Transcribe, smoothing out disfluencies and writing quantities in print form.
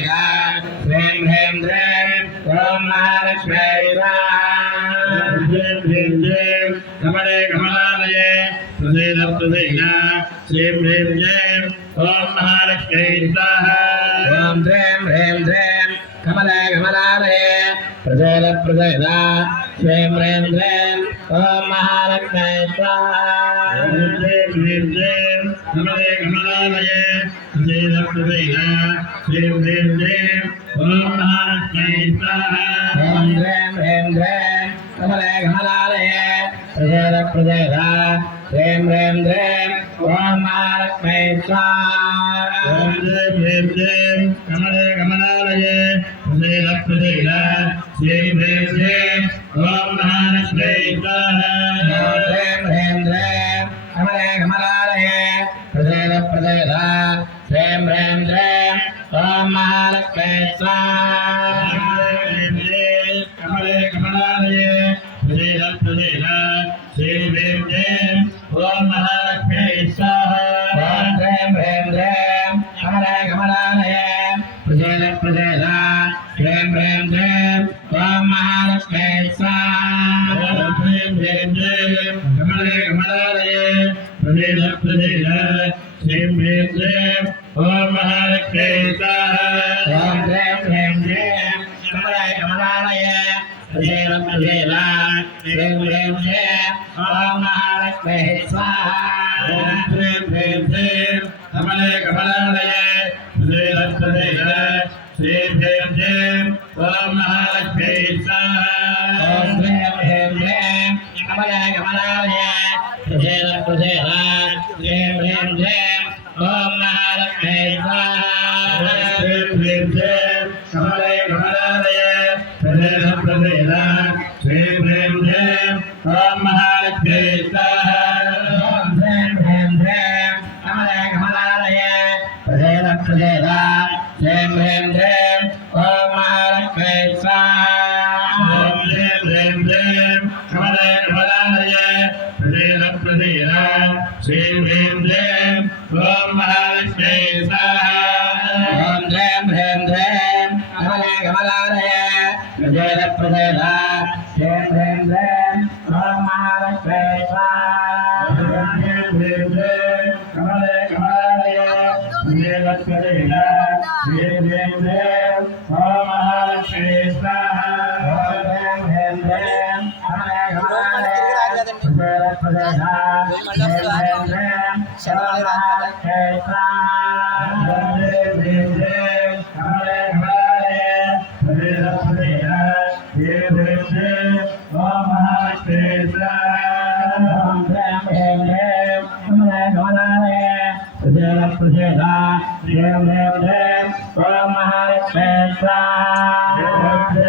प्रदेगा श्रीं ह्रीं द्रीं ॐ महालक्ष्मी ह्रीं ह्रीं द्रीं कमले कमलालये प्रदेग प्रदेगा श्रीं ह्रीं द्रीं ॐ महालक्ष्मी स्वाहा ॐ द्रीं ह्रीं द्रीं कमले कमलालये प्रदेग प्रदेगा श्रीं ह्रीं द्रीं ॐ महालक्ष्मी स्वाहा ॐ द्रीं ह्रीं द्रीं कमले कमलालये प्रदेग प्रदेगा श्रीं ह्रीं द्रीं ॐ महालक्ष्मी स्वाहा ॐ द्रीं ह्रीं द्रीं कमले कमलालये प्रदेग प्रदेगा श्रीं ह्रीं द्रीं ॐ महालक्ष्मी स्वाहा ॐ द्रीं ह्रीं द्रीं कमले कमलालये प्रदेग प्रदेगा श्रीं ह्रीं द्रीं ॐ महालक्ष्मी स्वाहा ॐ द्रीं ह्रीं द्रीं कमले कमलालये प्रदेग प्रदेगा श्रीं ह्रीं द्रीं ॐ महालक्ष्मी स्वाहा कमले कमलालये प्रदेग प्रदेगा श्रीं ह्रीं द्रीं ॐ महालक्ष्मी स्वाहा ॐ द्रीं ह्रीं द्रीं कमले कमलालये प्रदेग प्रदेगा श्रीं ह्रीं द्रीं ॐ महालक्ष्मी स्वाहा ॐ द्रीं ह्रीं द्रीं कमले कमलालये प्रदेग प्रदेगा श्रीं ह्रीं द्रीं ॐ महालक्ष्मी स्वाहा ॐ द्रीं ह्रीं द्रीं कमले कमलालये प्रदेग प्रदेगा श्रीं ह्रीं द्रीं ॐ महालक्ष्मी स्वाहा ॐ द्रीं ह्रीं द्रीं कमले कमलालये प्रदेग प्रदेगा श्रीं ह्रीं द्रीं ॐ महालक्ष्मी स्वाहा ॐ द्रीं ह्रीं द्रीं कमले कमलालये प्रदेग प्रदेगा श्रीं ह्रीं द्रीं ॐ महालक्ष्मी स्वाहा श्रीं ह्रीं द्रीं कमले कमलालये प्रदेग प्रदेगा श्रीं ह्रीं द्रीं ॐ महालक्ष्मी स्वाहा ॐ द्रीं ह्रीं द्रीं कमले कमलालये प्रदेग प्रदेगा श्रीं ह्रीं द्रीं ॐ महालक्ष्मी स्वाहा ॐ द्रीं ह्रीं द्रीं कमले कमलालये प्रदेग प्रदेगा श्रीं ह्रीं द्रीं ॐ महालक्ष्मी स्वाहा ॐ द्रीं ह्रीं द्रीं कमले कमलालये प्रदेग प्रदेगा श्रीं ह्रीं द्रीं ॐ महालक्ष्मी स्वाहा ॐ द्रीं ह्रीं द्रीं कमले कमलालये प्रदेग प्रदेगा श्रीं ह्रीं द्रीं ॐ महालक्ष्मी स्वाहा ॐ द्रीं ह्रीं द्रीं कमले कमलालये प्रदेग प्रदेगा श्रीं ह्रीं द्रीं ॐ महालक्ष्मी स्वाहा ॐ द्रीं ह्रीं द्रीं कमले कमलालये प्रदेग प्रदेगा श्रीं ह्रीं द्रीं ॐ महालक्ष्मी स्वाहा ॐ द्रीं ह्रीं द्रीं कमले कमलालये प्रदेग प्रदेगा श्रीं ह्रीं द्रीं ॐ महालक्ष्मी स्वाहा ॐ